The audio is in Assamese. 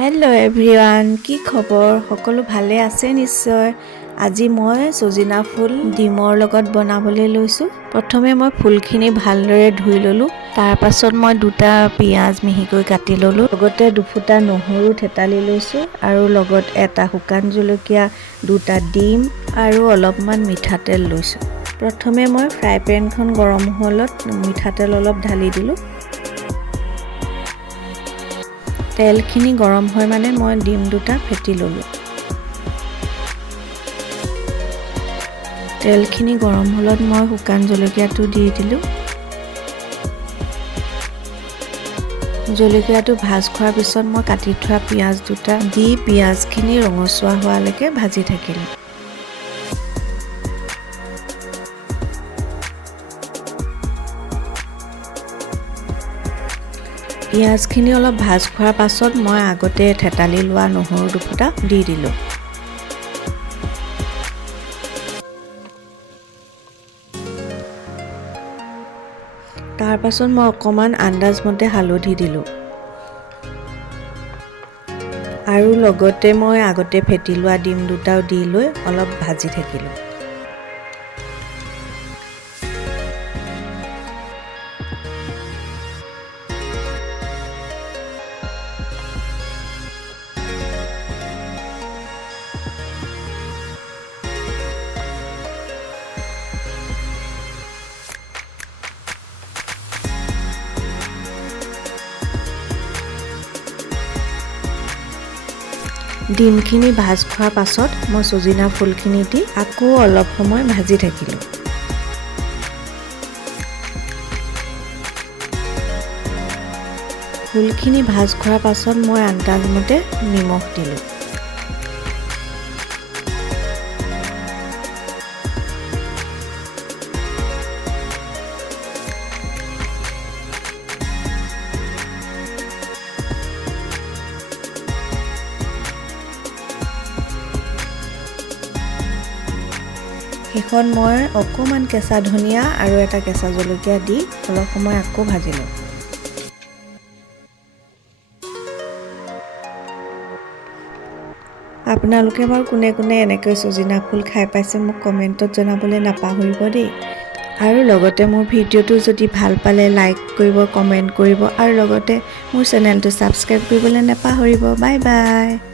হেল্ল' এভৰিৱান, কি খবৰ? সকলো ভালে আছে নিশ্চয়। আজি মই সজিনা ফুল ডিমৰ লগত বনাবলৈ লৈছোঁ। প্ৰথমে মই ফুলখিনি ভালদৰে ধুই ল'লোঁ। তাৰ পাছত মই দুটা পিঁয়াজ মিহিকৈ কাটি ল'লোঁ। লগতে দুফুটা নহৰু থেতালি লৈছোঁ আৰু লগত এটা শুকান জলকীয়া, দুটা ডিম আৰু অলপমান মিঠাতেল লৈছোঁ। প্ৰথমে মই ফ্ৰাই পেনখন গৰম হ'লত মিঠাতেল অলপ ঢালি দিলোঁ। তেলখিনি গৰম হয় মানে মই ডিম দুটা ফেটি ল'লোঁ। তেলখিনি গৰম হ'লত মই শুকান জলকীয়াটো দি দিলোঁ। জলকীয়াটো ভাজ খোৱাৰ পিছত মই কাটি থোৱা পিঁয়াজ দুটা দি পিঁয়াজখিনি ৰঙচুৱা হোৱালৈকে ভাজি থাকিলোঁ। পিঁয়াজখিনি অলপ ভাজ খোৱাৰ পাছত মই আগতে থেতালি লোৱা নহৰু দুফুটা দি দিলোঁ। তাৰ পাছত মই অকণমান আন্দাজমতে হালধি দিলোঁ আৰু লগতে মই আগতে ফেটি লোৱা ডিম দুটাও দি লৈ অলপ ভাজি থাকিলোঁ। ডিমখিনি ভাজ খোৱাৰ পাছত মই সজিনা ফুলখিনি দি আকৌ অলপ সময় ভাজি থাকিলোঁ। ফুলখিনি ভাজ খোৱাৰ পাছত মই আন্দাজমতে নিমখ দিলোঁ। শেষত মই অকণমান কেঁচা ধনিয়া আৰু এটা কেঁচা জলকীয়া দি অলপ সময় আকৌ ভাজিলোঁ। আপোনালোকে বাৰু কোনে কোনে এনেকৈ সজিনা ফুল খাই পাইছে মোক কমেণ্টত জনাবলৈ নাপাহৰিব দেই। আৰু লগতে মোৰ ভিডিঅ'টো যদি ভাল পালে লাইক কৰিব, কমেণ্ট কৰিব আৰু লগতে মোৰ চেনেলটো ছাবস্ক্ৰাইব কৰিবলৈ নাপাহৰিব। Bye bye.